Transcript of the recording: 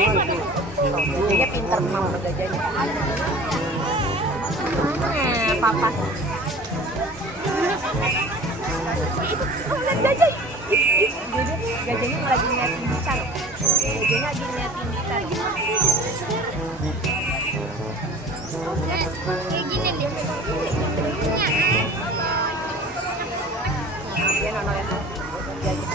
Gajahnya pinter memang gajahnya. Papa. Lihat gajah. Gajahnya lagi ngeliatin kita. Gajahnya lagi ngeliatin kita. Kayak gini deh. Dia nonton ya. Gajah.